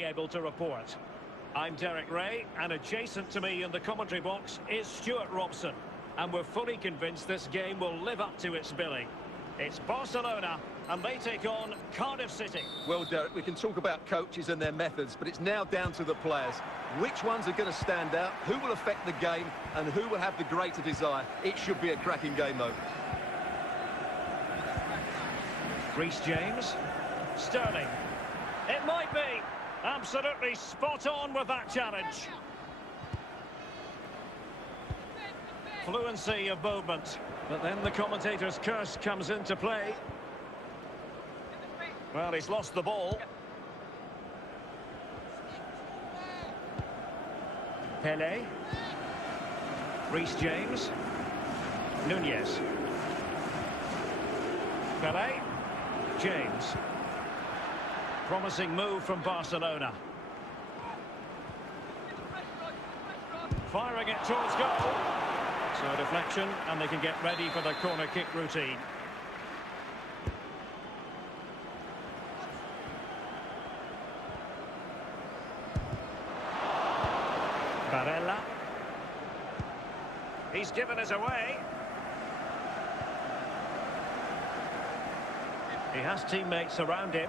Able to report. I'm Derek Ray, and adjacent to me in the commentary box is Stuart Robson. And we're fully convinced this game will live up to its billing. It's Barcelona, and they take on Cardiff City. Well, Derek, we can talk about coaches and their methods, but it's now down to the players. Which ones are going to stand out, who will affect the game, and who will have the greater desire? It should be a cracking game, though. Reece James. Sterling. It might be. Absolutely spot on with that challenge. Fluency of movement. But then the commentator's curse comes into play. Well, he's lost the ball. Pele. Reece James. Nunez. Pele. James. Promising move from Barcelona. Firing it towards goal. So deflection, and they can get ready for the corner kick routine. Barella. He's given us away. He has teammates around him.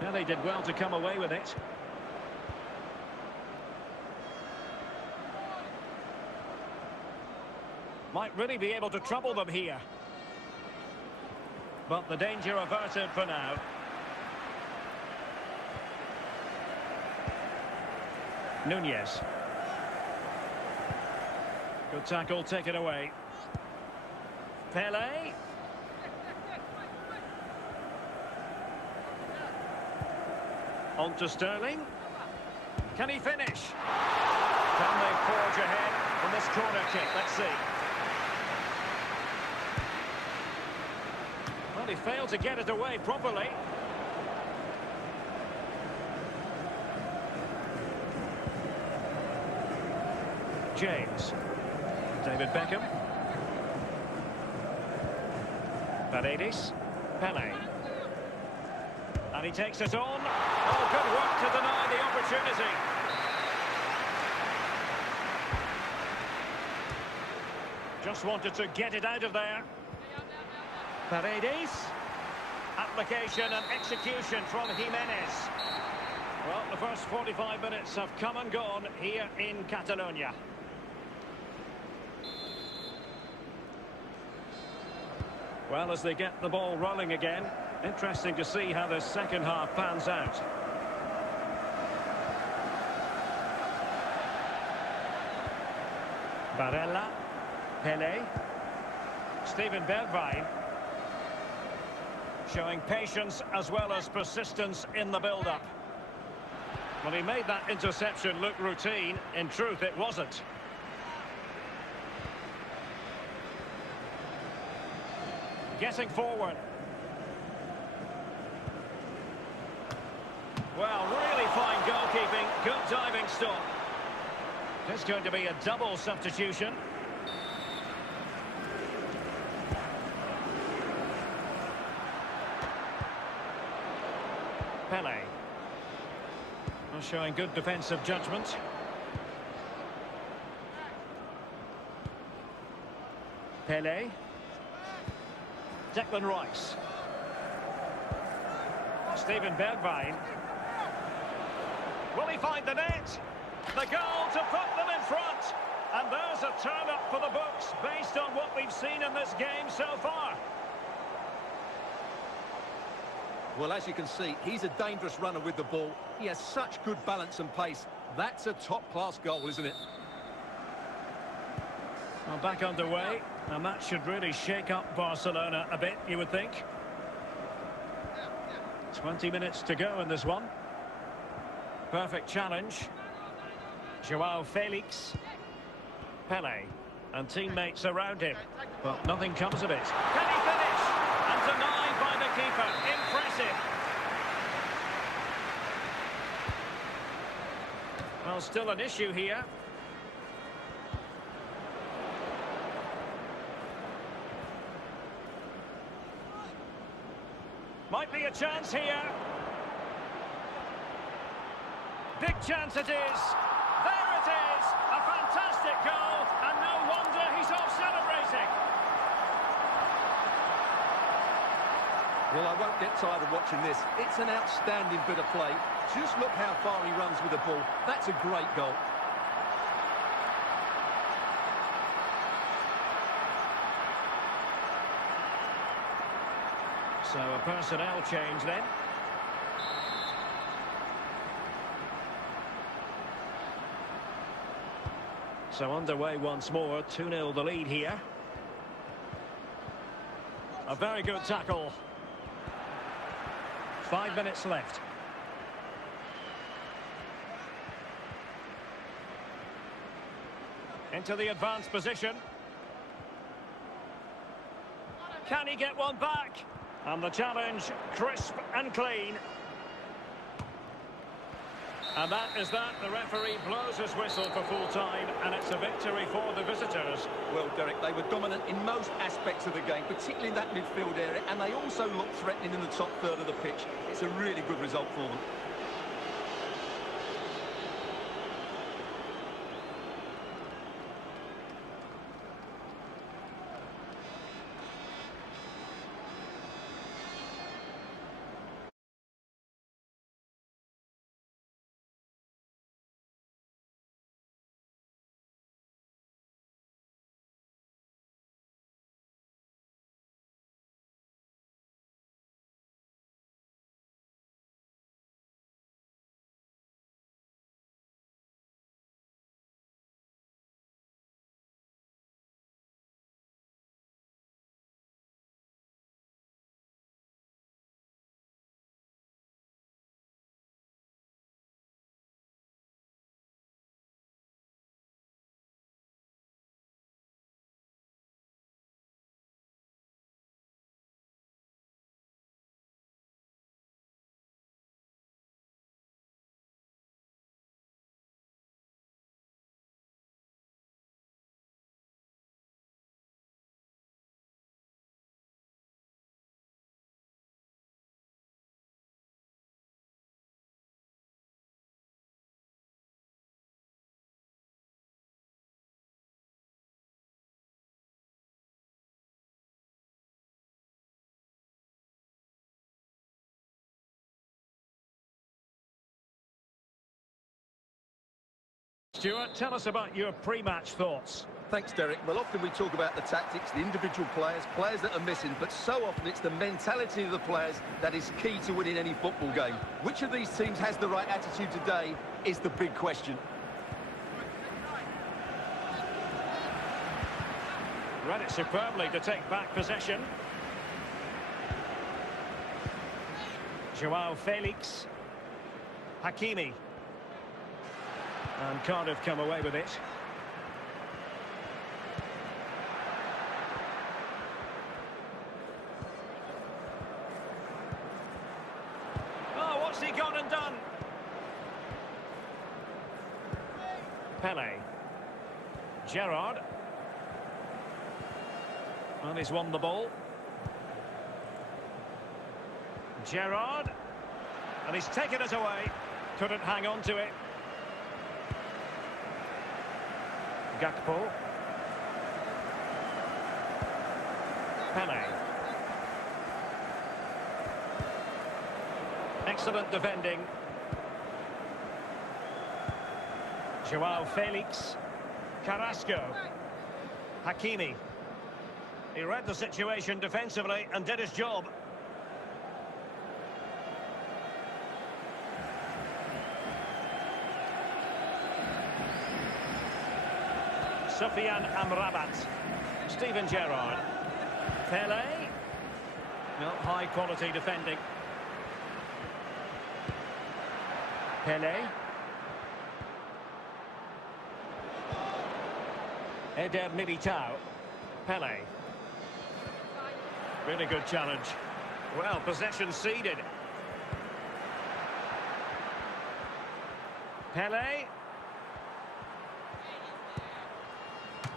Yeah, they did well to come away with it. Might really be able to trouble them here. But the danger averted for now. Nunez. Good tackle, take it away. Pele. On to Sterling. Can he finish? Can they forge ahead from this corner kick? Let's see. Well, he failed to get it away properly. James. David Beckham. Paredes. Pele. And he takes it on. Oh, good work to deny the opportunity. Just wanted to get it out of there. Paredes. Application and execution from Jimenez. Well, the first 45 minutes have come and gone here in Catalonia. Well, as they get the ball rolling again, interesting to see how the second half pans out. Barella, Pele, Steven Bergwijn, showing patience as well as persistence in the build-up. Well, he made that interception look routine. In truth, it wasn't. Getting forward. Well, really fine goalkeeping, good diving stop. There's going to be a double substitution. Pele. Well, showing good defensive judgment. Pele. Declan Rice. Steven Bergwijn. Will he find the net? The goal to put them in front. And there's a turn-up for the books based on what we've seen in this game so far. Well, as you can see, he's a dangerous runner with the ball. He has such good balance and pace. That's a top-class goal, isn't it? Well, back underway. And that should really shake up Barcelona a bit, you would think. 20 minutes to go in this one. Perfect challenge. Joao Felix. Pele. And teammates around him. But nothing comes of it. Can he finish? And denied by the keeper. Impressive. Well, still an issue here. Might be a chance here. Big chance it is. There it is. A fantastic goal, and no wonder he's off celebrating. Well, I won't get tired of watching this. It's an outstanding bit of play. Just look how far he runs with the ball. That's a great goal. So a personnel change then. So underway once more, 2-0 the lead here. A very good tackle. 5 minutes left. Into the advanced position. Can he get one back? And the challenge, crisp and clean. And that is that. The referee blows his whistle for full time, and it's a victory for the visitors. Well, Derek, they were dominant in most aspects of the game, particularly in that midfield area, and they also looked threatening in the top third of the pitch. It's a really good result for them. Stuart, tell us about your pre-match thoughts. Thanks, Derek. Well, often we talk about the tactics, the individual players that are missing, but so often it's the mentality of the players that is key to winning any football game. Which of these teams has the right attitude today is the big question. Read it superbly to take back possession. Joao Felix. Hakimi. And can't have come away with it. Oh, what's he gone and done? Pele. Gerrard. And he's won the ball. Gerrard. And he's taken it away. Couldn't hang on to it. Gakpo. Pele. Excellent defending. Joao Felix. Carrasco. Hakimi. He read the situation defensively and did his job. Sofiane Amrabat. Steven Gerrard. Pele. No, high quality defending. Pele. Eder Militao. Pele. Really good challenge. Well, possession ceded. Pele.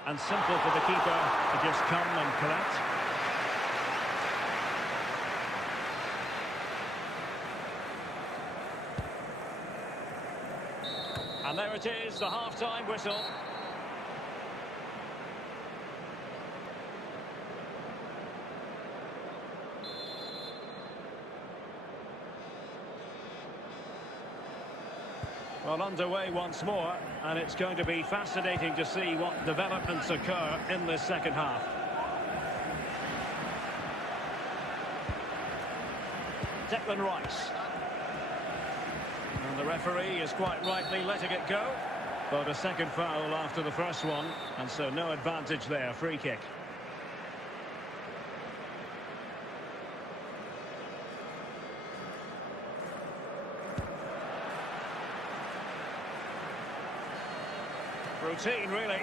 And simple for the keeper to just come and collect. And there it is, the half-time whistle. Well, underway once more, and it's going to be fascinating to see what developments occur in this second half. Declan Rice. And the referee is quite rightly letting it go. But a second foul after the first one, and so no advantage there, free kick. Routine, really.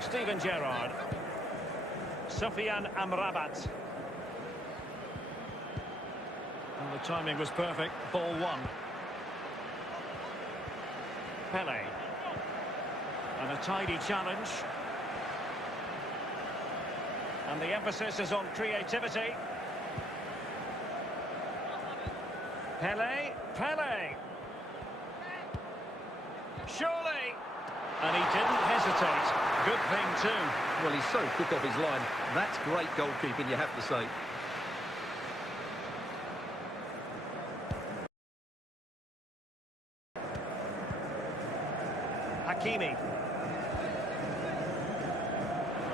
Steven Gerrard. Sofiane Amrabat. And the timing was perfect. Ball one. Pele. And a tidy challenge. And the emphasis is on creativity. Pele. Surely. And he didn't hesitate. Good thing too. Well, he's so quick off his line. That's great goalkeeping, you have to say. Hakimi.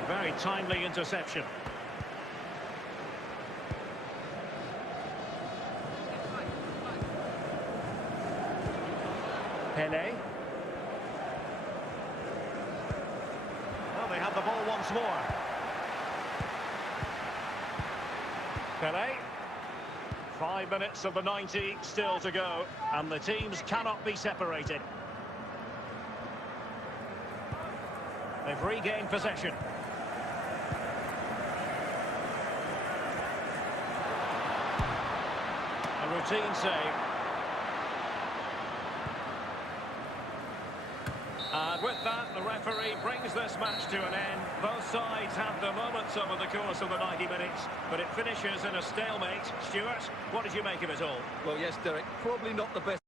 A very timely interception. Pele. Well, they have the ball once more. Pele. 5 minutes of the 90 still to go, and the teams cannot be separated. They've regained possession. A routine save. And with that, the referee brings this match to an end. Both sides have their moments over the course of the 90 minutes, but it finishes in a stalemate. Stuart, what did you make of it all? Well, yes, Derek, probably not the best.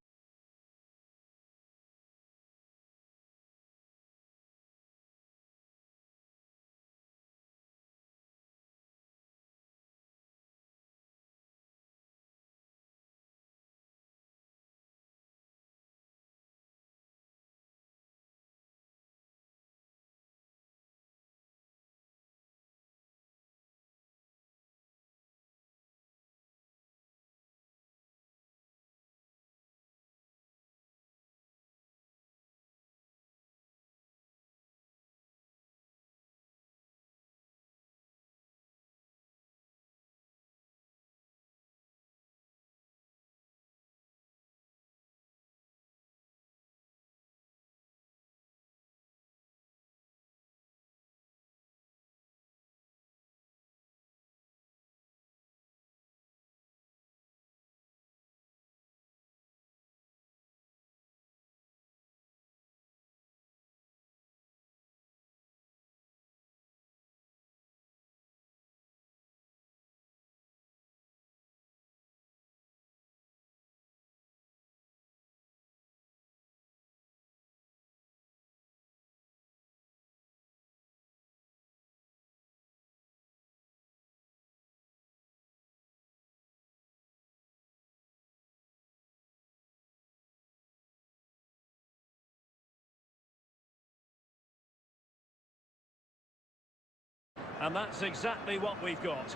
And that's exactly what we've got.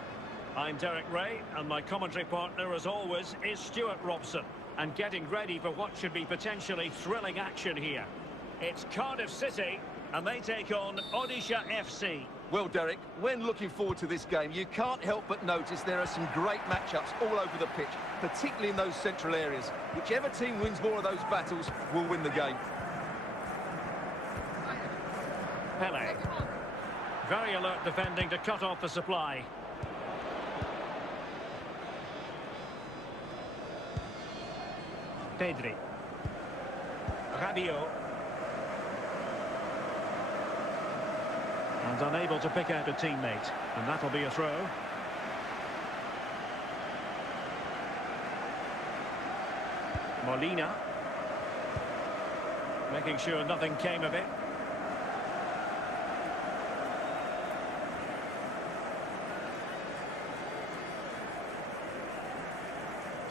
I'm Derek Ray, and my commentary partner, as always, is Stuart Robson. And getting ready for what should be potentially thrilling action here. It's Cardiff City, and they take on Odisha FC. Well, Derek, when looking forward to this game, you can't help but notice there are some great matchups all over the pitch, particularly in those central areas. Whichever team wins more of those battles will win the game. Pele. Very alert defending to cut off the supply. Pedri. Rabiot. And unable to pick out a teammate. And that'll be a throw. Molina. Making sure nothing came of it.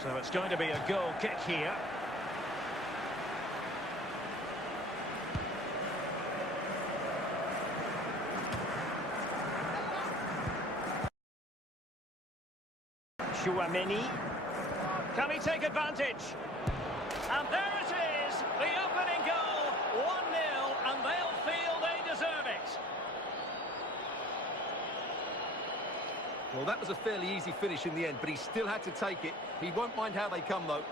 So it's going to be a goal kick here. Chouameni. Can he take advantage? And there it is, the opening goal, 1-0, and they'll feel they deserve it. Well, that was a fairly easy finish in the end, but he still had to take it. He won't mind how they come, though.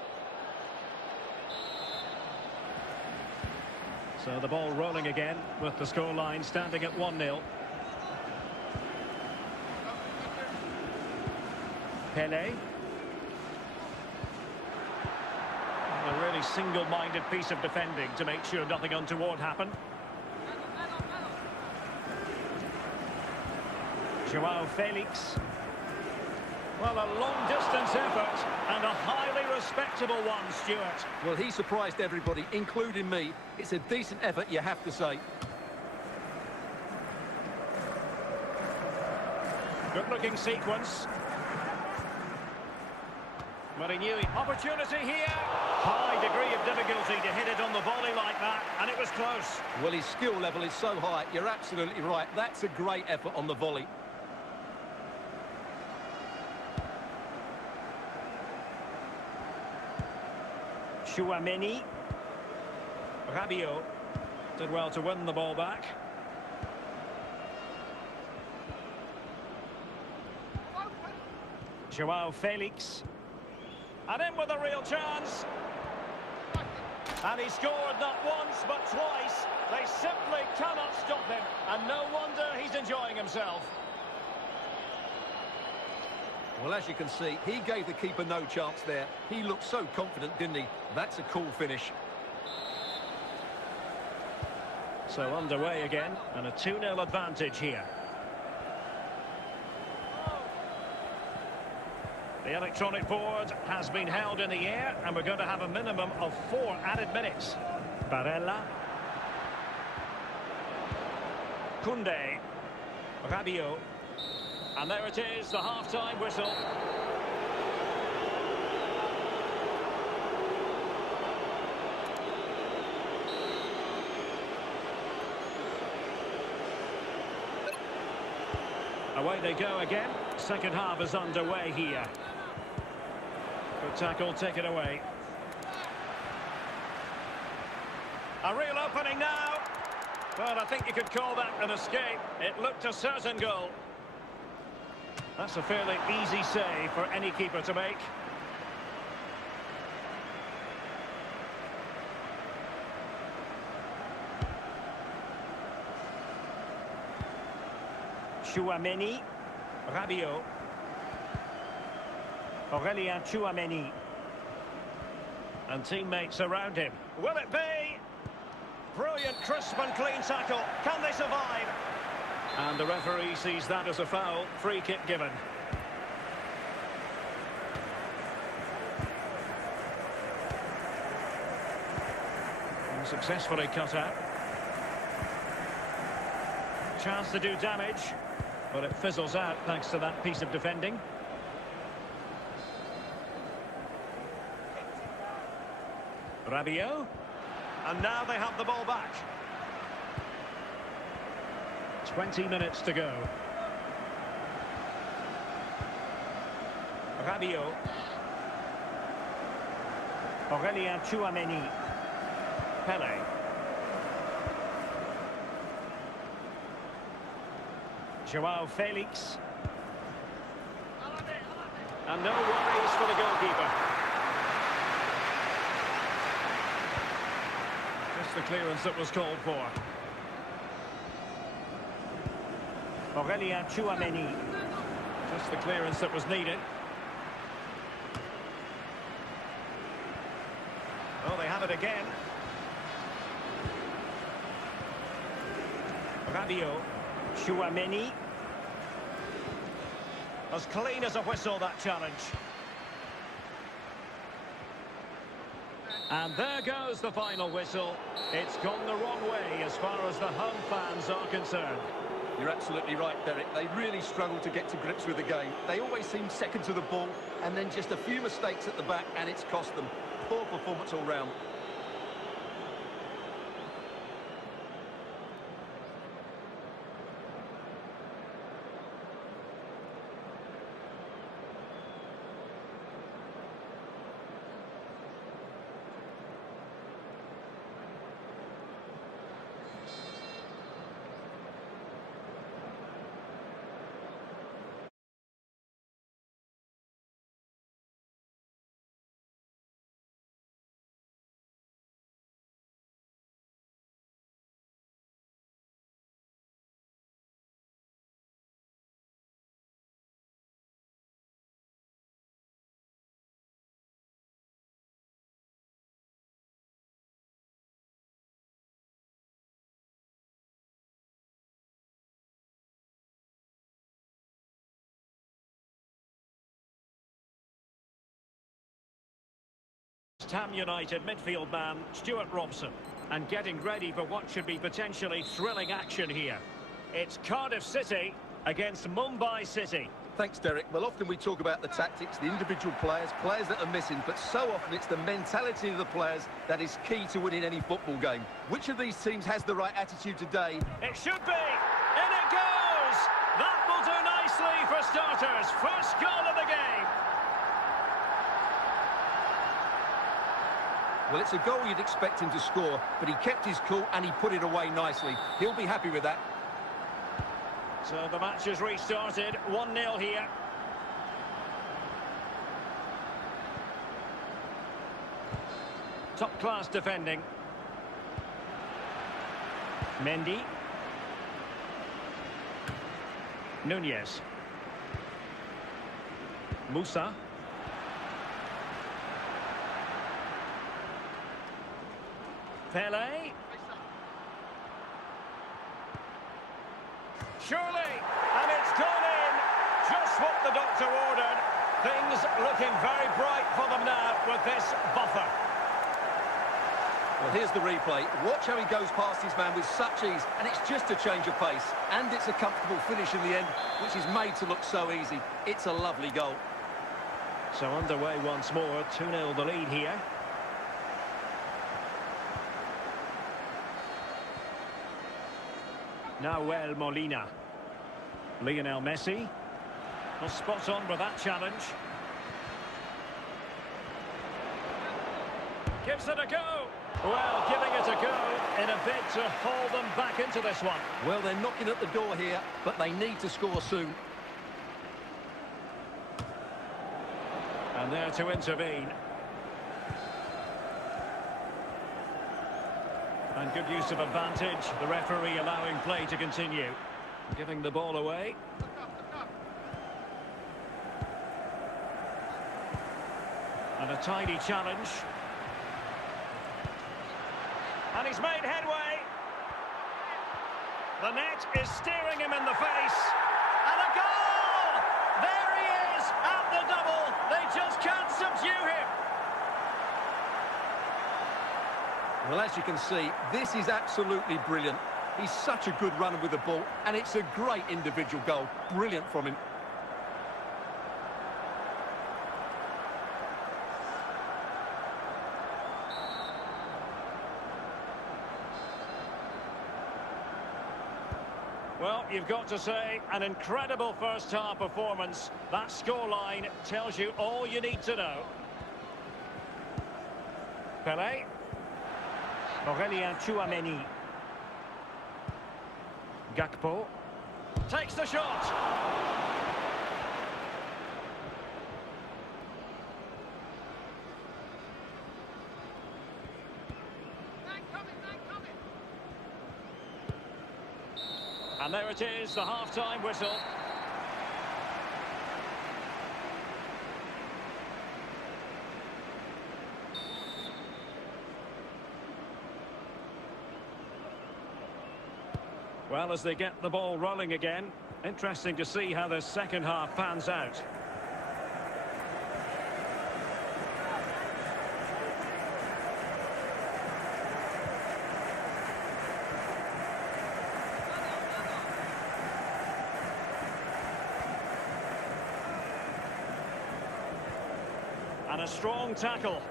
So the ball rolling again, with the scoreline standing at 1-0. Pele. A really single-minded piece of defending to make sure nothing untoward happened. Joao Felix. Well, a long-distance effort and a highly respectable one, Stuart. Well, he surprised everybody, including me. It's a decent effort, you have to say. Good-looking sequence. Well, he knew opportunity here. High degree of difficulty to hit it on the volley like that, and it was close. Well, his skill level is so high. You're absolutely right. That's a great effort on the volley. Chouameni. Rabiot did well to win the ball back. Joao Felix. And in with a real chance. And he scored not once, but twice. They simply cannot stop him. And no wonder he's enjoying himself. Well, as you can see, he gave the keeper no chance there. He looked so confident, didn't he? That's a cool finish. So underway again, and a 2-0 advantage here. The electronic board has been held in the air, and we're going to have a minimum of 4 added minutes. Barella. Koundé. Rabiot. And there it is, the half-time whistle. Away they go again. Second half is underway here. Good tackle, take it away. A real opening now. Well, I think you could call that an escape. It looked a certain goal. That's a fairly easy save for any keeper to make. Chouameni. Rabiot. Chouameni. And teammates around him. Will it be? Brilliant, crisp and clean tackle. Can they survive? And the referee sees that as a foul. Free kick given. And successfully cut out. Chance to do damage, but it fizzles out thanks to that piece of defending. Rabiot. And now they have the ball back. 20 minutes to go. Rabiot. Chouameni. Pele. Joao Felix. And no worries for the goalkeeper. Just the clearance that was called for. Chouameni. Just the clearance that was needed. Oh, they have it again. Rabiot. Chouameni. As clean as a whistle, that challenge. And there goes the final whistle. It's gone the wrong way as far as the home fans are concerned. You're absolutely right, Derek. They really struggled to get to grips with the game. They always seem second to the ball, and then just a few mistakes at the back, and it's cost them. Poor performance all round. Ham United midfield man Stuart Robson, and getting ready for what should be potentially thrilling action here. It's Cardiff City against Mumbai City. Thanks, Derek. Well, often we talk about the tactics, the individual players that are missing, but so often it's the mentality of the players that is key to winning any football game. Which of these teams has the right attitude today? It should be! In it goes! That will do nicely for starters. First goal of the game. Well, it's a goal you'd expect him to score, but he kept his cool and he put it away nicely. He'll be happy with that. So the match has restarted, 1-0 here. Top-class defending. Mendy. Nunez. Musa. Pele. Surely, and it's gone in. Just what the doctor ordered. Things looking very bright for them now with this buffer. Well, here's the replay. Watch how he goes past his man with such ease, and it's just a change of pace. And it's a comfortable finish in the end, which is made to look so easy. It's a lovely goal. So underway once more, 2-0 the lead here. Nahuel Molina. Lionel Messi. Well, spot on with that challenge. Gives it a go. Well, giving it a go in a bid to haul them back into this one. Well, they're knocking at the door here, but they need to score soon. And there to intervene. And good use of advantage, the referee allowing play to continue. Giving the ball away. And a tidy challenge. And he's made headway. The net is steering him in the face. And a goal! There he is at the double. They just can't subdue him. Well, as you can see, this is absolutely brilliant. He's such a good runner with the ball, and it's a great individual goal. Brilliant from him. Well, you've got to say, an incredible first-half performance. That scoreline tells you all you need to know. Pele. Aurelien Chouameni. Gakpo. Takes the shot. And there it is, the half-time whistle. Well, as they get the ball rolling again, interesting to see how the second half pans out. And a strong tackle.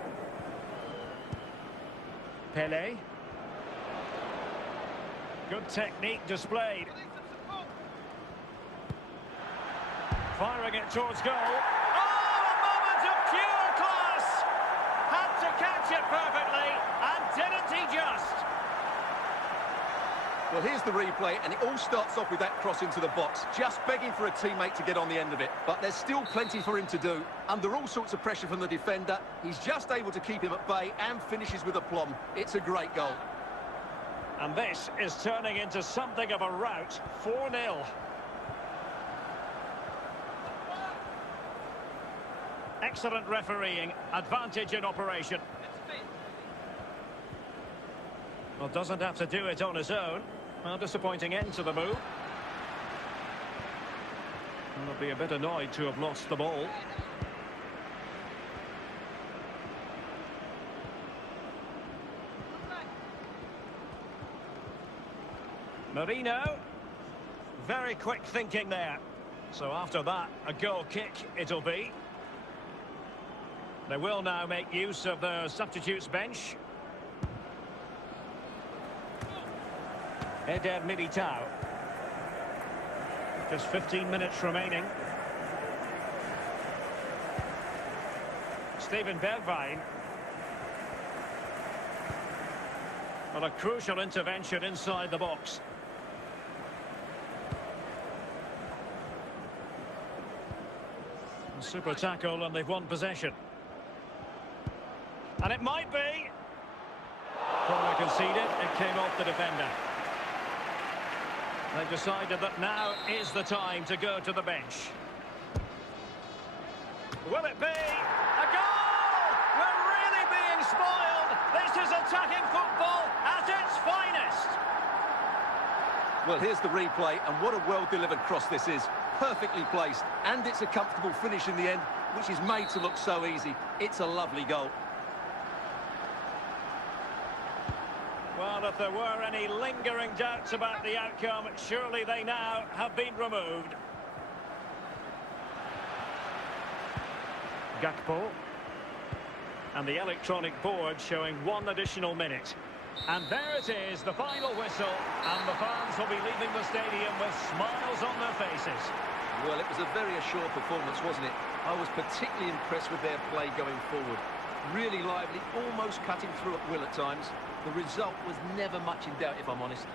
Pele. Good technique displayed. Firing it towards goal. Oh, a moment of pure class! Had to catch it perfectly, and didn't he just? Well, here's the replay, and it all starts off with that cross into the box, just begging for a teammate to get on the end of it. But there's still plenty for him to do. Under all sorts of pressure from the defender, he's just able to keep him at bay and finishes with aplomb. It's a great goal. And this is turning into something of a rout. 4-0. Excellent refereeing, advantage in operation. Well, doesn't have to do it on his own. Well, disappointing end to the move. He'll be a bit annoyed to have lost the ball. Marino. Very quick thinking there. So after that, a goal kick it'll be. They will now make use of the substitutes bench. Eder Militao. Just 15 minutes remaining. Steven Bergwijn. Well, a crucial intervention inside the box. A super tackle, and they've won possession. And it might be. Corner conceded, it came off the defender. They've decided that now is the time to go to the bench. Will it be? A goal! We're really being spoiled! This is attacking football at its finest! Well, here's the replay, and what a well-delivered cross this is. Perfectly placed, and it's a comfortable finish in the end, which is made to look so easy. It's a lovely goal. Well, if there were any lingering doubts about the outcome, surely they now have been removed. Gakpo. And the electronic board showing 1 additional minute. And there it is, the final whistle, and the fans will be leaving the stadium with smiles on their faces. Well, it was a very assured performance, wasn't it? I was particularly impressed with their play going forward. Really lively, almost cutting through at will at times. The result was never much in doubt, if I'm honest.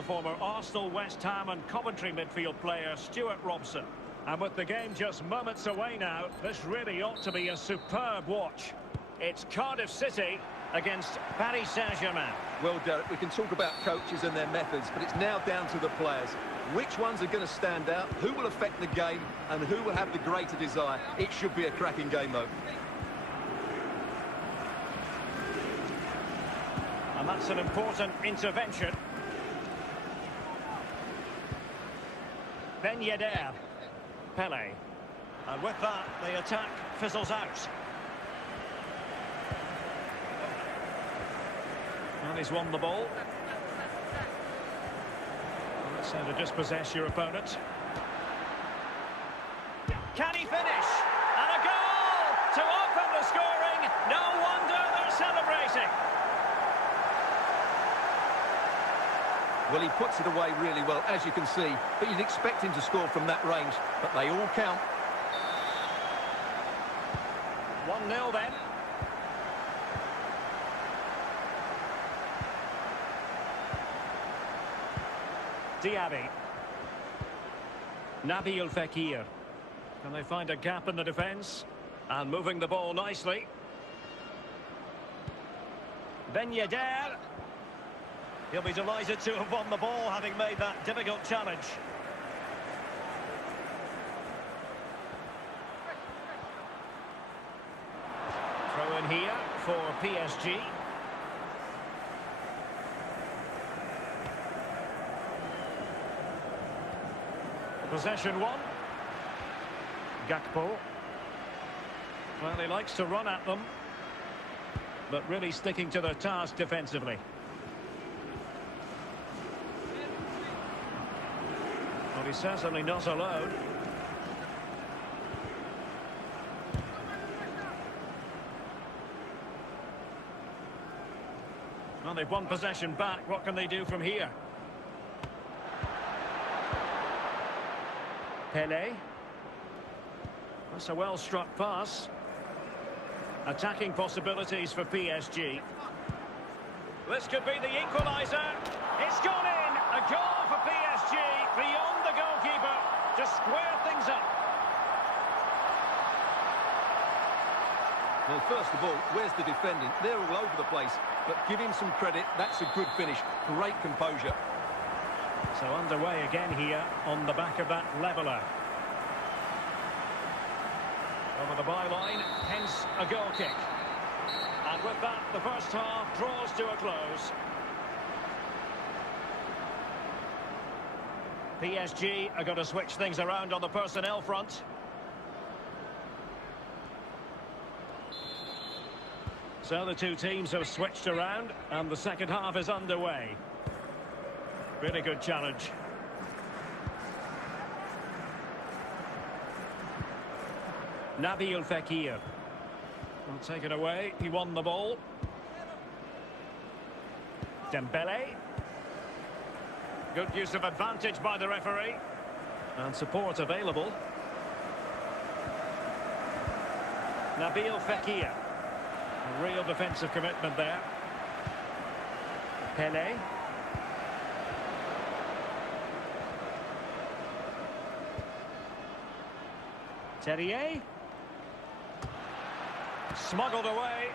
the former Arsenal, West Ham and Coventry midfield player Stuart Robson. And with the game just moments away now, this really ought to be a superb watch. It's Cardiff City against Paris Saint-Germain. Well, Derek, we can talk about coaches and their methods, but it's now down to the players. Which ones are going to stand out, who will affect the game, and who will have the greater desire? It should be a cracking game, though. And that's an important intervention. Ben Yedder. Pele. And with that, the attack fizzles out. And he's won the ball. That's how to dispossess your opponent. Can he finish? And a goal to open the scoring. No wonder they're celebrating. Well, he puts it away really well, as you can see. But you'd expect him to score from that range. But they all count. 1-0 then. Diaby. Nabil Fekir. Can they find a gap in the defence? And moving the ball nicely. Ben Yedder. He'll be delighted to have won the ball, having made that difficult challenge. Throw in here for PSG. Possession one. Gakpo. Well, he likes to run at them, but really sticking to their task defensively. Well, he's certainly not alone. Well, they've won possession back. What can they do from here? Pele. That's a well-struck pass. Attacking possibilities for PSG. This could be the equaliser. It's gone in. A goal for PSG beyond the goalkeeper to square things up. Well, first of all, where's the defending? They're all over the place. But give him some credit. That's a good finish. Great composure. So underway again here on the back of that leveller. Over the byline, hence a goal kick. And with that, the first half draws to a close. PSG are going to switch things around on the personnel front. So the two teams have switched around and the second half is underway. Really good challenge. Nabil Fekir. Will take it away. He won the ball. Dembele. Good use of advantage by the referee. And support available. Nabil Fekir. A real defensive commitment there. Pele. Terrier. Smuggled away.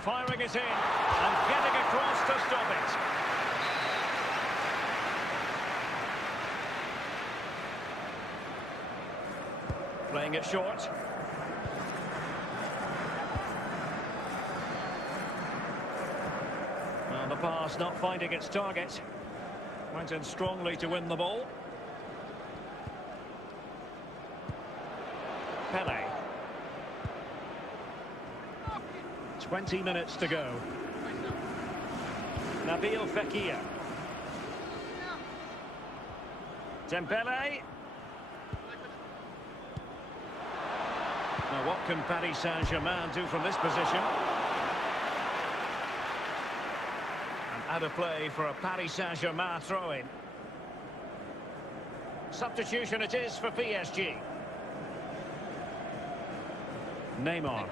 Firing it in. And getting across to stop it. Playing it short. And the pass not finding its target. Went in strongly to win the ball. Pele. 20 minutes to go. Nabil Fekir. Dembele. Now what can Paris Saint-Germain do from this position? And out of play for a Paris Saint-Germain throw-in. Substitution it is for PSG. Neymar.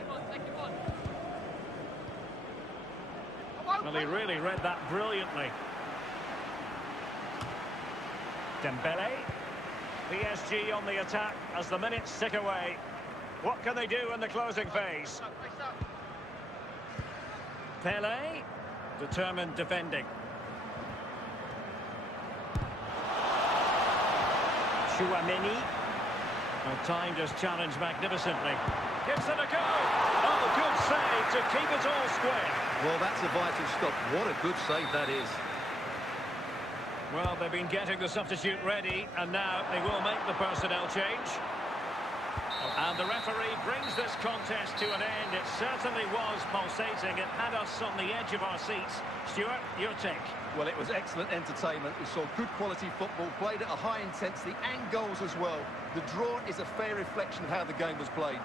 Well, he really read that brilliantly. Dembele. PSG on the attack as the minutes tick away. What can they do in the closing phase? Pele, determined defending. Chouameni. Well, timed his challenge magnificently. Gives it a go. Oh, good save to keep it all square. Well, that's a vital stop. What a good save that is. Well, they've been getting the substitute ready, and now they will make the personnel change. And the referee brings this contest to an end. It certainly was pulsating. It had us on the edge of our seats. Stuart, your take? Well, it was excellent entertainment. We saw good quality football, played at a high intensity and goals as well. The draw is a fair reflection of how the game was played.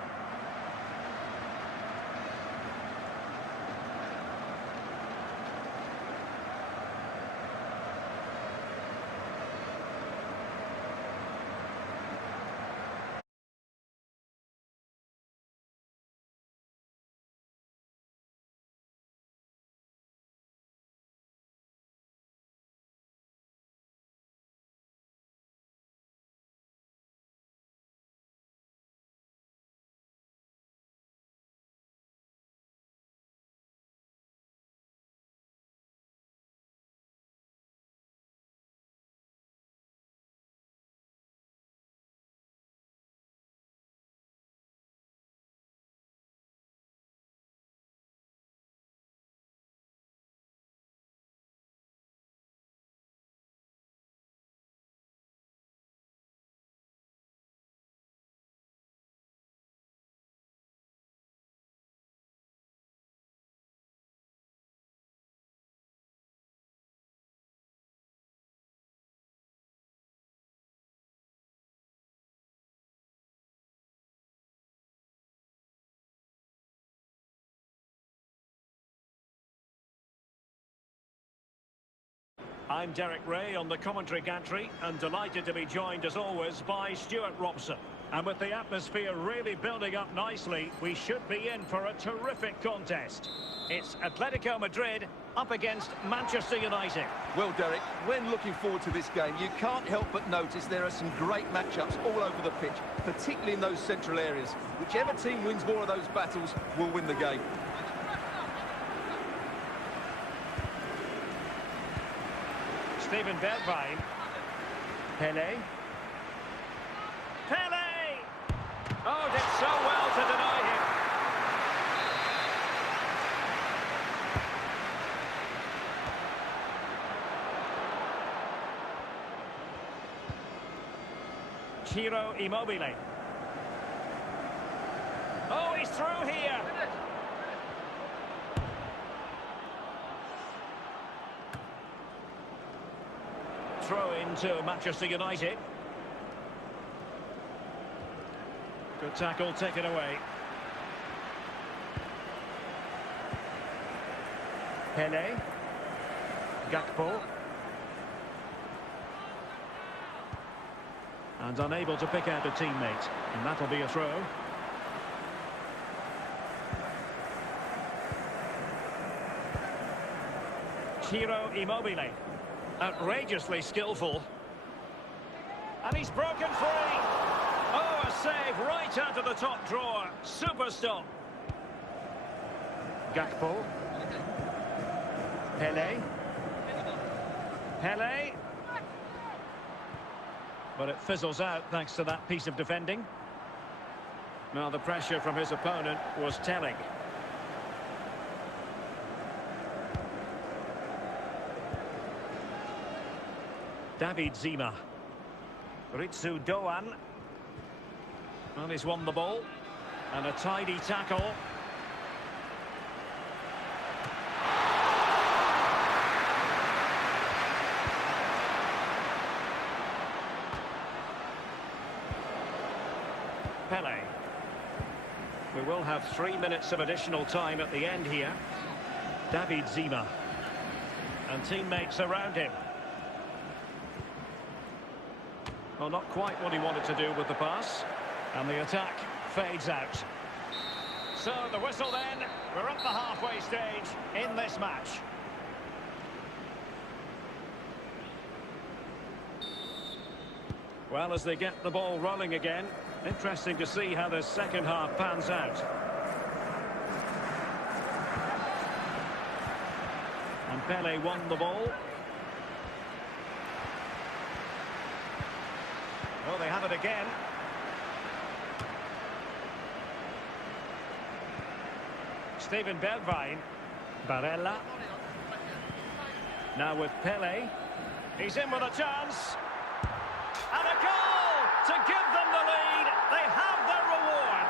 I'm Derek Ray on the commentary gantry and delighted to be joined as always by Stuart Robson. And with the atmosphere really building up nicely, we should be in for a terrific contest. It's Atletico Madrid up against Manchester United. Well, Derek, when looking forward to this game, you can't help but notice there are some great matchups all over the pitch, particularly in those central areas. Whichever team wins more of those battles will win the game. Steven Bergwijn. Pele. Pele! Oh, did so well to deny him. Ciro Immobile. Oh, he's through here. Throw into Manchester United. Good tackle taken away. Pele. Gakpo. And unable to pick out a teammate. And that'll be a throw. Ciro Immobile. Outrageously skillful. And he's broken free. Oh, a save right out of the top drawer. Super stop. Gakpo. Pele. Pele. But it fizzles out thanks to that piece of defending. Now the pressure from his opponent was telling. David Zima. Ritsu Doan. And he's won the ball. And a tidy tackle. Pele. We will have 3 minutes of additional time at the end here. David Zima. And teammates around him. Well, not quite what he wanted to do with the pass. And the attack fades out. So the whistle then. We're at the halfway stage in this match. Well, as they get the ball rolling again, interesting to see how the second half pans out. And Pele won the ball. Oh, they have it again. Steven Bergwijn. Barella. Now with Pele. He's in with a chance. And a goal to give them the lead. They have their reward.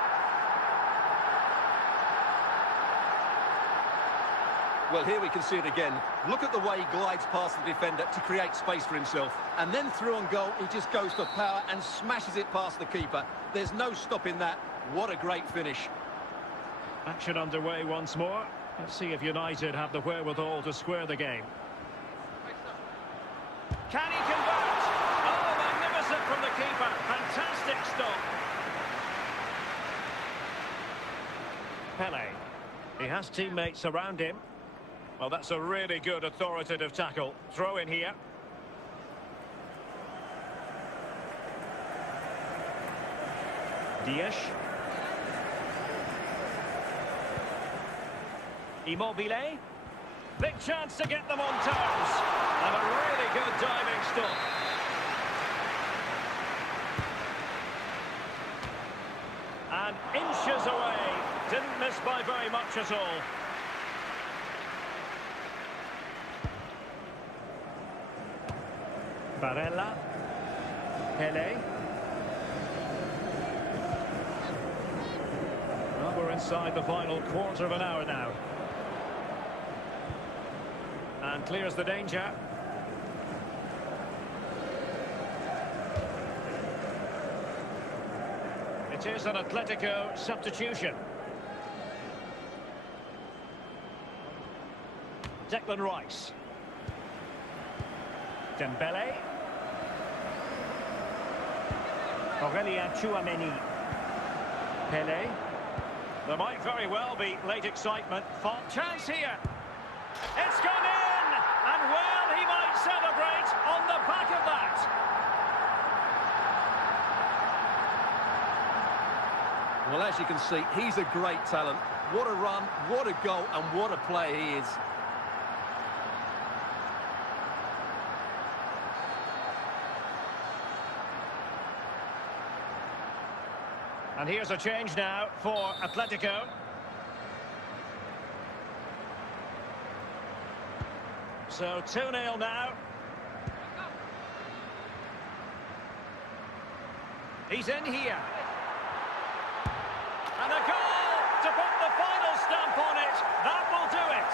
Well, here we can see it again. Look at the way he glides past the defender to create space for himself. And then through on goal, he just goes for power and smashes it past the keeper. There's no stopping that. What a great finish. Action underway once more. Let's see if United have the wherewithal to square the game. Can he convert? Oh, magnificent from the keeper. Fantastic stop. Pele. He has teammates around him. Well, that's a really good authoritative tackle. Throw in here. Dias. Immobile. Big chance to get them on terms. And a really good diving stop. And inches away. Didn't miss by very much at all. Barella. Pele. Well, we're inside the final quarter of an hour now. And clears the danger. It is an Atletico substitution. Declan Rice. Dembele. Aurelien Tchouameni. Pele. There might very well be late excitement. Chance here. It's gone in! And well, he might celebrate on the back of that. Well, as you can see, he's a great talent. What a run, what a goal, and what a player he is. And here's a change now for Atletico. So 2-0 now. He's in here. And a goal to put the final stamp on it. That will do it.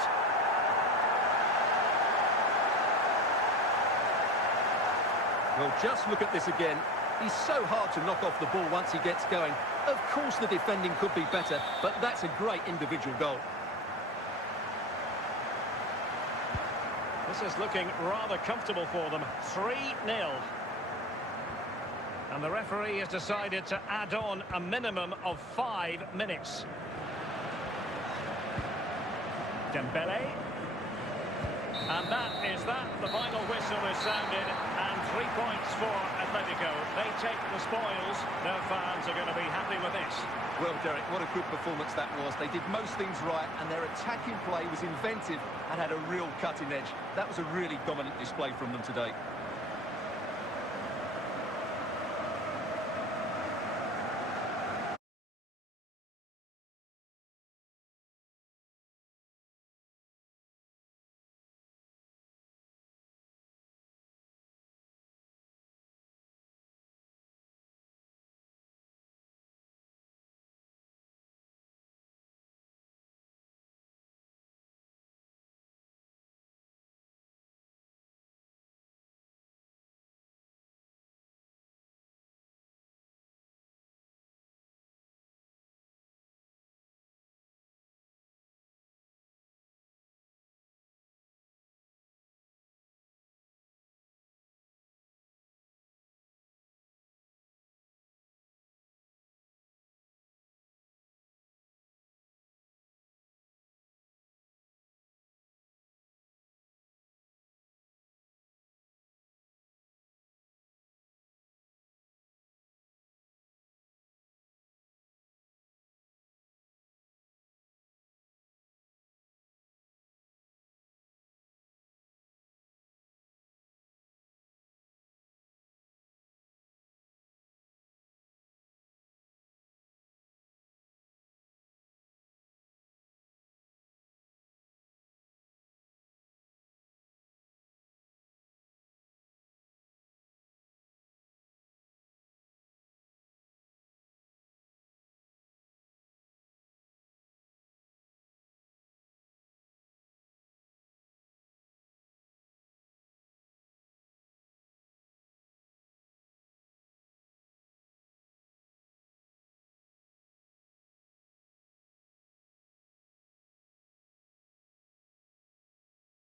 Well, just look at this again. He's so hard to knock off the ball once he gets going. Of course the defending could be better, but that's a great individual goal. This is looking rather comfortable for them. 3-0. And the referee has decided to add on a minimum of 5 minutes. Dembele. And that is that. The final whistle is sounded. And 3 points for Atletico. They take the spoils. Their fans are going to be happy with this. Well, Derek, what a good performance that was. They did most things right, and their attacking play was inventive and had a real cutting edge. That was a really dominant display from them today.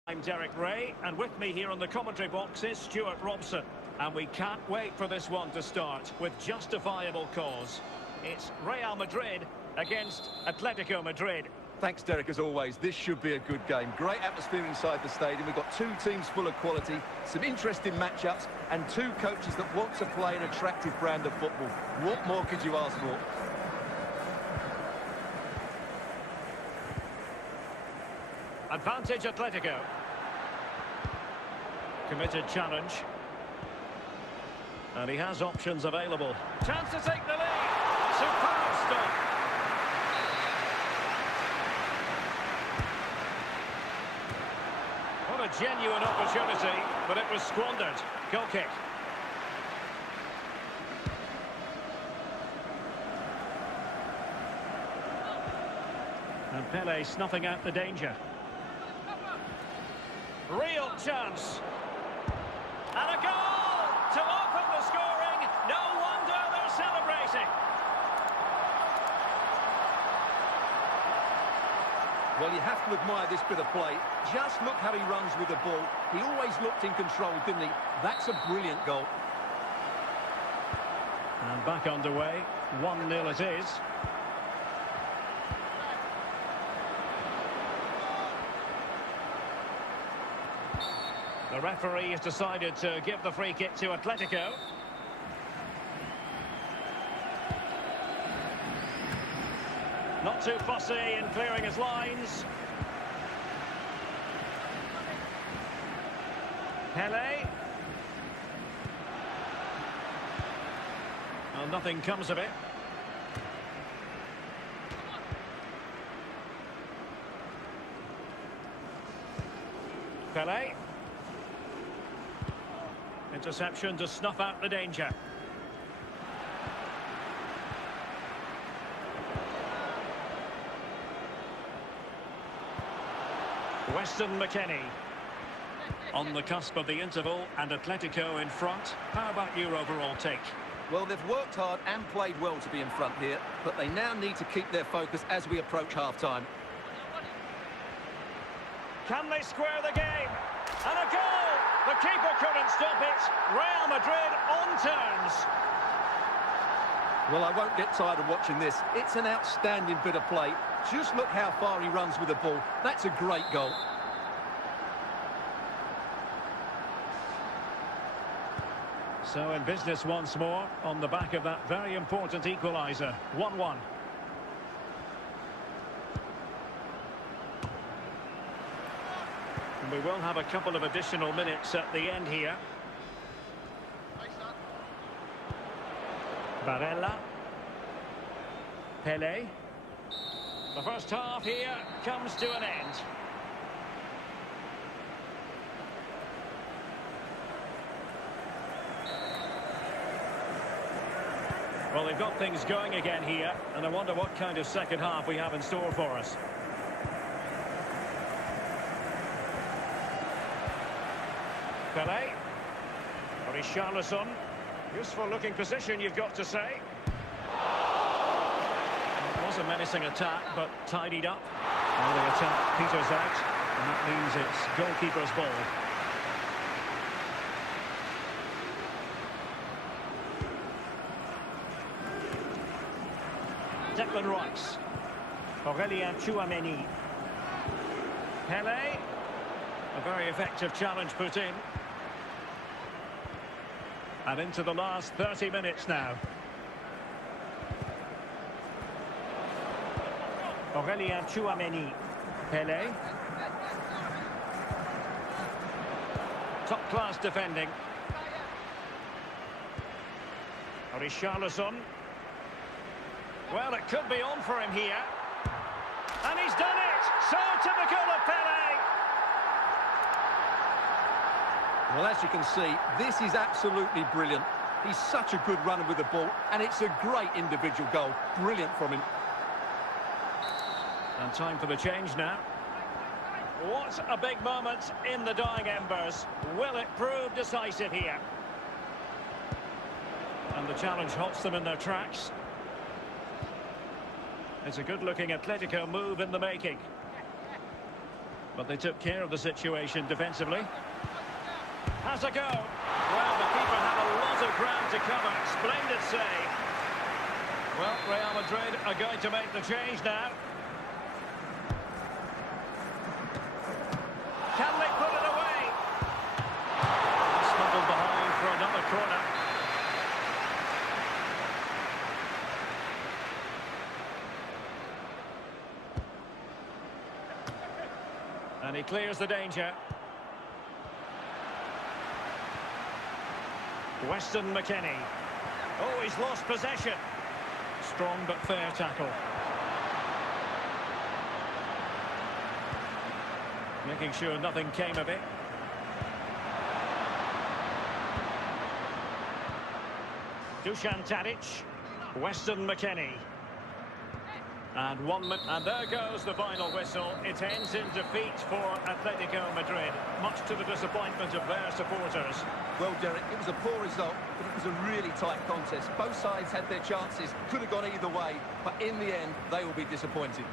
I'm Derek Ray, and with me here on the commentary box is Stuart Robson. And we can't wait for this one to start with justifiable cause. It's Real Madrid against Atletico Madrid. Thanks, Derek, as always. This should be a good game. Great atmosphere inside the stadium. We've got two teams full of quality, some interesting matchups, and two coaches that want to play an attractive brand of football. What more could you ask for? Advantage Atletico. Committed challenge. And he has options available. Chance to take the lead. Superb stop. What a genuine opportunity, but it was squandered. Goal kick. And Pele snuffing out the danger. Real chance. And a goal to open the scoring. No wonder they're celebrating. Well, you have to admire this bit of play. Just look how he runs with the ball. He always looked in control, didn't he? That's a brilliant goal. And back underway. 1-0 it is. The referee has decided to give the free kick to Atletico. Not too fussy in clearing his lines. Pele. Well, nothing comes of it. Pele. Interception to snuff out the danger. Weston McKennie on the cusp of the interval and Atletico in front. How about your overall take? Well, they've worked hard and played well to be in front here, but they now need to keep their focus as we approach half-time. Can they square the game? And a goal! The keeper couldn't stop it. Real Madrid on terms. Well, I won't get tired of watching this. It's an outstanding bit of play. Just look how far he runs with the ball. That's a great goal. So in business once more on the back of that very important equaliser. 1-1. And we will have a couple of additional minutes at the end here. Barella. Pele. The first half here comes to an end. Well, they've got things going again here, and I wonder what kind of second half we have in store for us. Pele. Richarlison. Useful looking position, you've got to say. It was a menacing attack, but tidied up. Now the attack peters out, and that means it's goalkeeper's ball. Declan Rice. H2H. Pele. A very effective challenge put in. And into the last 30 minutes now. H2H. Pele. Top class defending. Richarlison. Well, it could be on for him here. And he's done it! So typical of Pele! Well, as you can see, this is absolutely brilliant. He's such a good runner with the ball, and it's a great individual goal. Brilliant from him. And time for the change now. What a big moment in the dying embers. Will it prove decisive here? And the challenge halts them in their tracks. It's a good-looking Atletico move in the making. But they took care of the situation defensively. Has a go. Well, the keeper had a lot of ground to cover. Splendid save. Well, Real Madrid are going to make the change now. Can they put it away? Smuggled behind for another corner. And he clears the danger. Weston McKennie. Oh, he's lost possession. Strong but fair tackle. Making sure nothing came of it. Dusan Tadic. Weston McKennie. And there goes the final whistle. It ends in defeat for Atletico Madrid, much to the disappointment of their supporters. Well, Derek, it was a poor result, but it was a really tight contest. Both sides had their chances, could have gone either way, but in the end, they will be disappointed.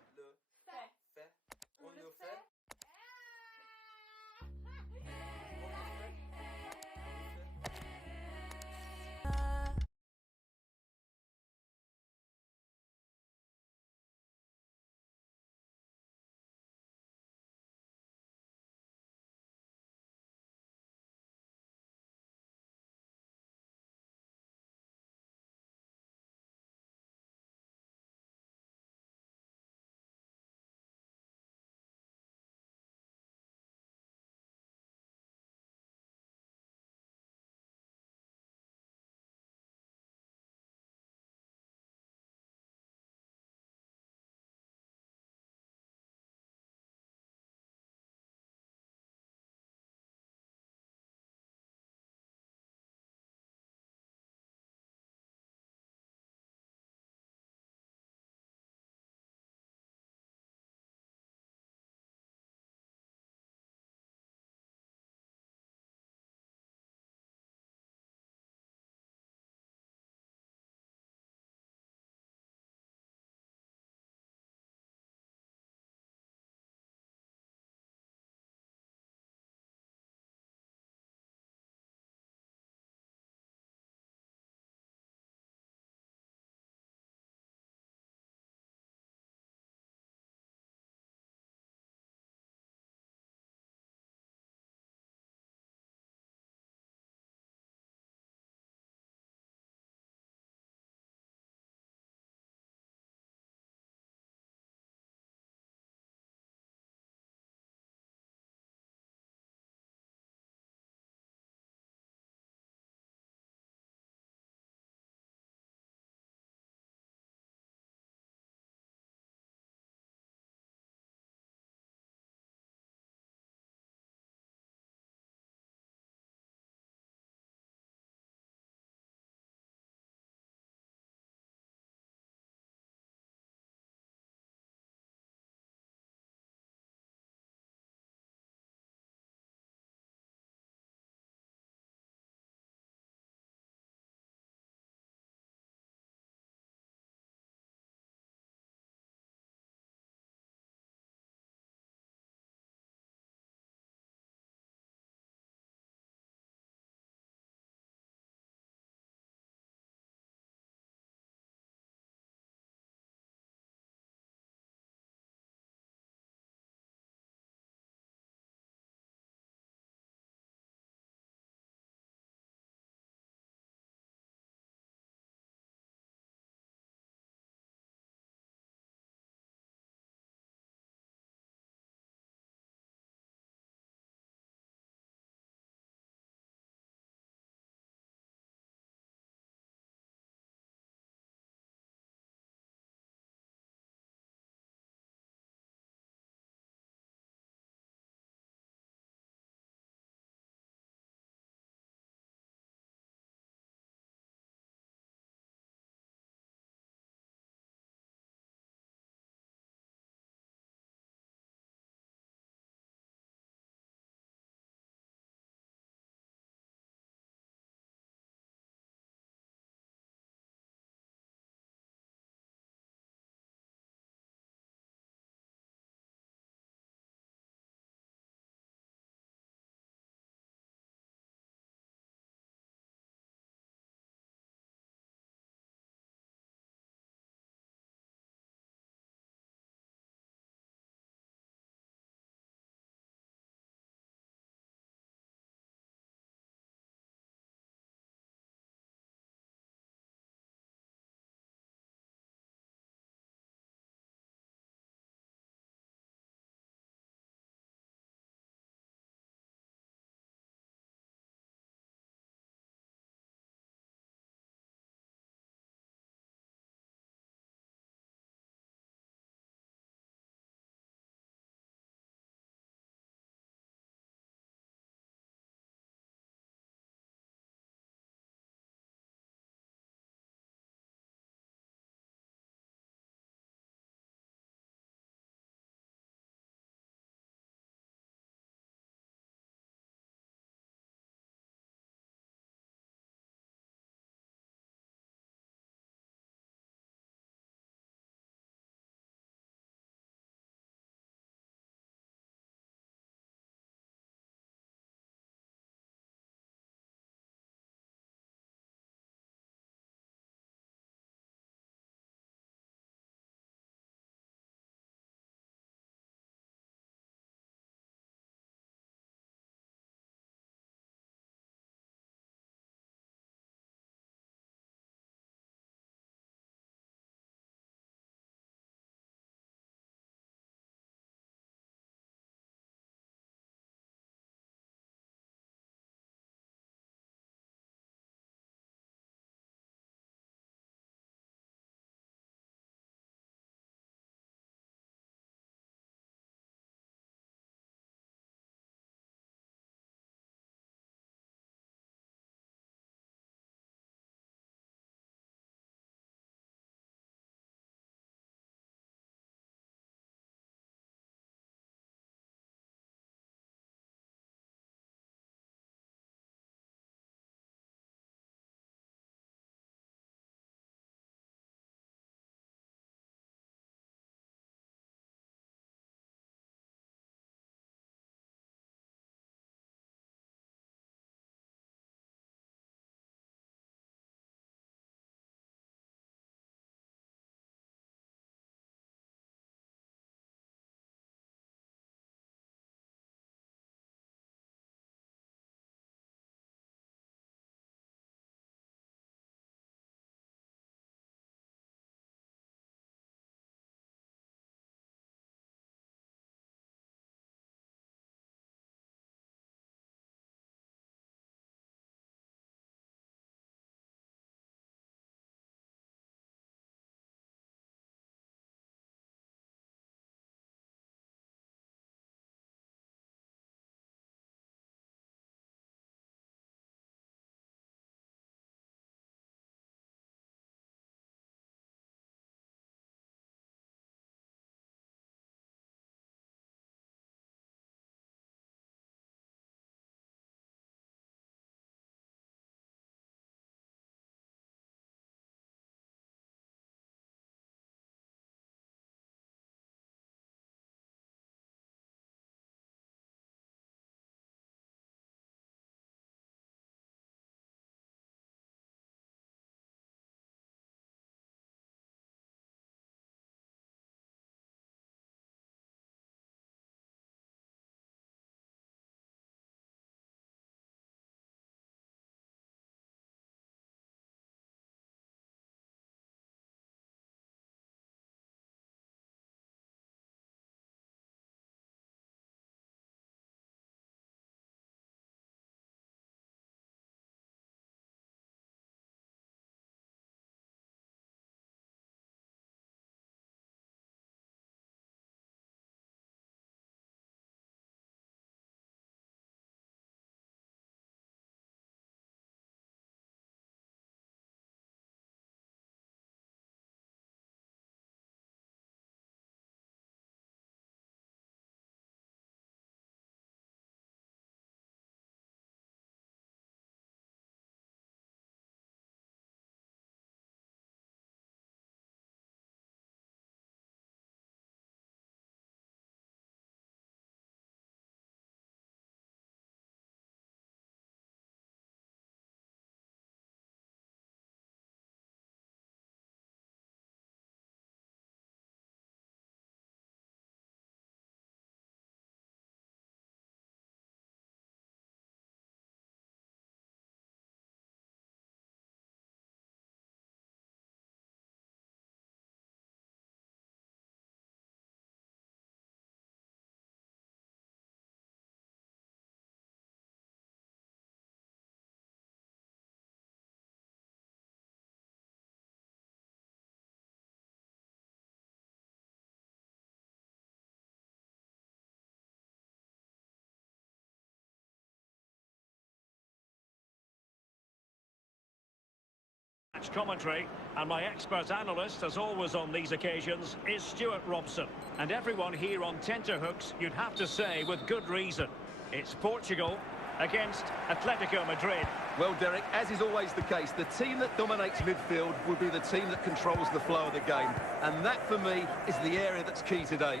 H2H commentary, and my expert analyst, as always on these occasions, is Stuart Robson. And everyone here on tenterhooks, you'd have to say with good reason. It's Portugal against Atletico Madrid. Well, Derek, as is always the case, the team that dominates midfield will be the team that controls the flow of the game. And that, for me, is the area that's key today.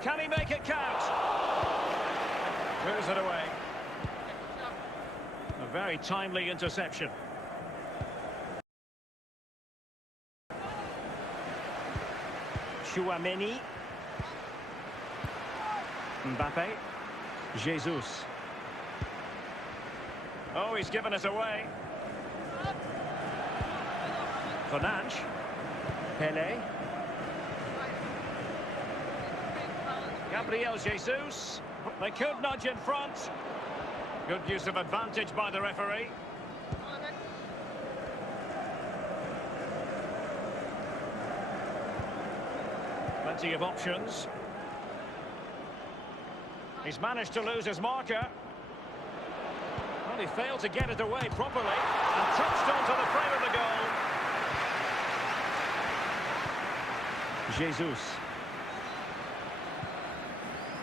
Can he make it count? Moves it away. A very timely interception. Chouameni. Mbappe. Jesus. Oh, he's given us away. Fernandes. Pele. Gabriel Jesus. They could nudge in front. Good use of advantage by the referee. Plenty of options. He's managed to lose his marker. Well, he failed to get it away properly and touched onto the frame of the goal. Jesus.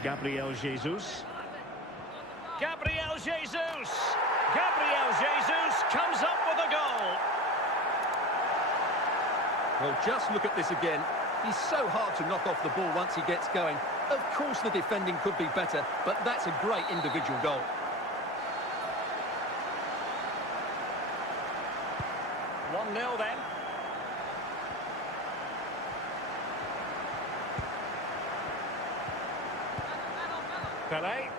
Gabriel Jesus. Gabriel Jesus! Gabriel Jesus comes up with a goal. Well, just look at this again. He's so hard to knock off the ball once he gets going. Of course the defending could be better, but that's a great individual goal. One 0 then. Pele.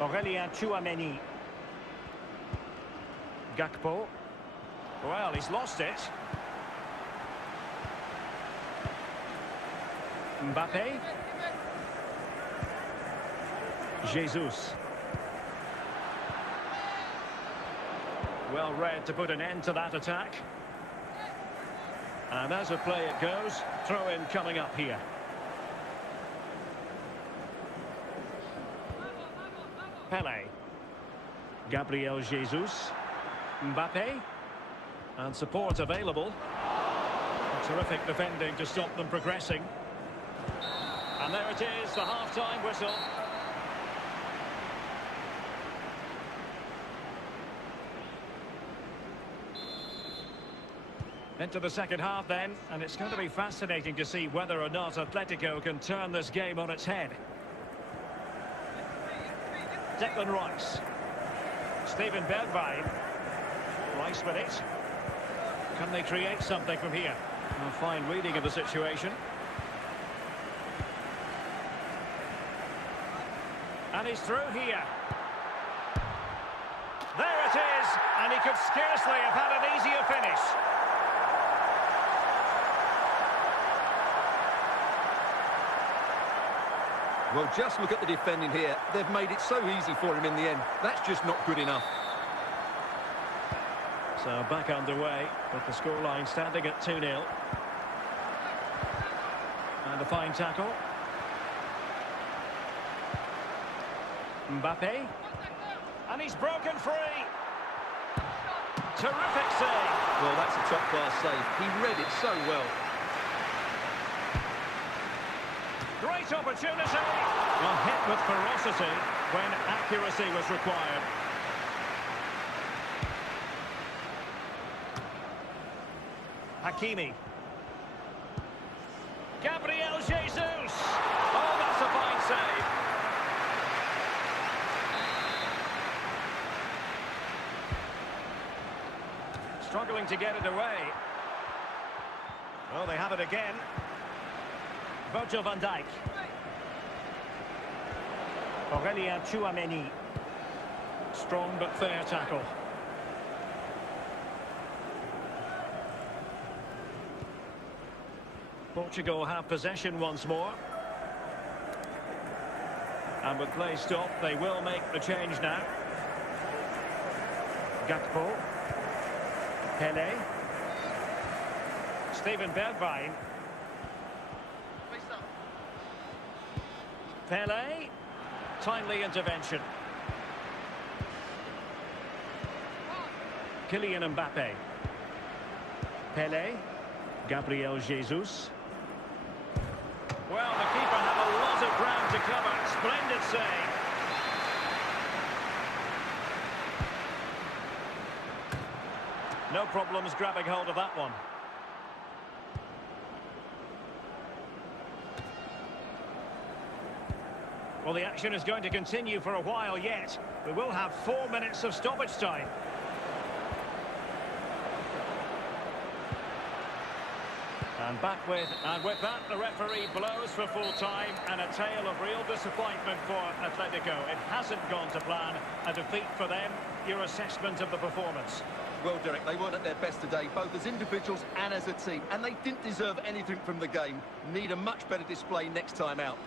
Aurélien Chouameni. Gakpo. Well, he's lost it. Mbappe. Jesus. Well read to put an end to that attack. And as a play it goes, throw in coming up here. Pele. Gabriel Jesus. Mbappe. And support available. Terrific defending to stop them progressing. And there it is, the half-time whistle. Into the second half then, and it's going to be fascinating to see whether or not Atletico can turn this game on its head. Declan Rice. Steven Bergwijn. Rice with it. Can they create something from here? A fine reading of the situation. And he's through here. There it is, and he could scarcely have had an easier finish. Well, just look at the defending here. They've made it so easy for him in the end. That's just not good enough. So back underway with the scoreline standing at 2-0. And a fine tackle. Mbappe. And he's broken free. Terrific save. Well, that's a top-class save. He read it so well. Great opportunity. Well, hit with ferocity when accuracy was required. Hakimi. Gabriel Jesus. Oh, that's a fine save. Struggling to get it away. Well, they have it again. Virgil van Dijk. Aurélien Chouameni. Strong but fair tackle. Portugal have possession once more. And with play stopped, they will make the change now. Gakpo. Pele. Steven Bergwijn. Pele. Timely intervention. Kylian Mbappe. Pele. Gabriel Jesus. Well, the keeper had a lot of ground to cover. Splendid save. No problems grabbing hold of that one. Well, the action is going to continue for a while yet. We will have 4 minutes of stoppage time. And with that, the referee blows for full time, and a tale of real disappointment for Atletico. It hasn't gone to plan. A defeat for them. Your assessment of the performance? Well, Derek, they weren't at their best today, both as individuals and as a team, and they didn't deserve anything from the game. Need a much better display next time out.